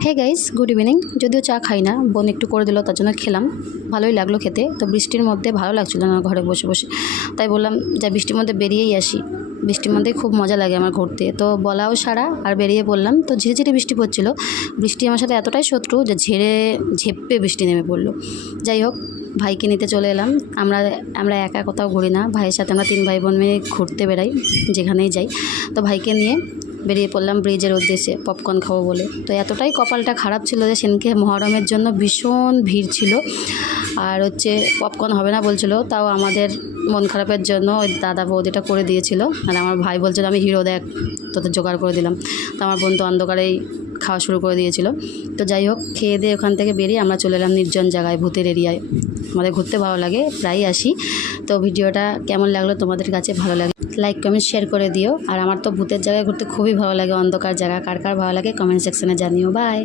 Hey guys, good evening. যদিও চা খাই না, বোন একটু করে দিল, তার জন্য খেলাম। ভালোই লাগলো খেতে। তো বৃষ্টির মধ্যে ভালো লাগছিল না ঘরে বসে বসে, তাই বললাম যে বৃষ্টির মধ্যে বেরিয়েই আসি। বৃষ্টির মধ্যে খুব মজা লাগে আমার ঘুরতে, তো বলাও সারা আর বেরিয়ে পড়লাম। তো ঝিরে ঝিরে বৃষ্টি পড়ছিল। বৃষ্টি আমার সাথে এতটাই শত্রু যে ঝেপ্পে বৃষ্টি নেমে পড়লো। যাই হোক, ভাইকে নিতে চলে এলাম। আমরা আমরা একা কোথাও ঘুরি না, ভাইয়ের সাথে আমরা 3 ভাই বোন মিলে ঘুরতে বেড়াই যেখানেই যাই। তো ভাইকে নিয়ে বেরিয়ে পড়লাম ব্রিজের উদ্দেশ্যে পপকর্ন খাবো বলে। তো এতটাই কপালটা খারাপ ছিল যে সেদিনকে মহরমের জন্য ভীষণ ভিড় ছিল, আর পপকর্ন হবে না বলছিল, তাও আমাদের মন খারাপের জন্য ওই দাদা বৌদিটা করে দিয়েছিল। আর আমার ভাই বলছিল আমি হিরো, দেখ তোদের জোগাড় করে দিলাম। তো আমার বোন তো অন্ধকারেই খাওয়া শুরু করে দিয়েছিল। তো যাই হোক, খেয়ে দিয়ে ওখান থেকে বেরিয়ে আমরা চলে এলাম নির্জন জায়গায়, ভূতের এরিয়ায়। আমাদের ঘুরতে ভালো লাগে, প্রায়ই আসি। তো ভিডিওটা কেমন লাগলো তোমাদের কাছে? ভালো লাগে লাইক কমেন্ট শেয়ার করে দিও। আর আমার তো ভূতের জায়গায় ঘুরতে খুবই ভালো লাগে, অন্ধকার জায়গা। কার কার ভালো লাগে কমেন্ট সেকশনে জানিও। বাই।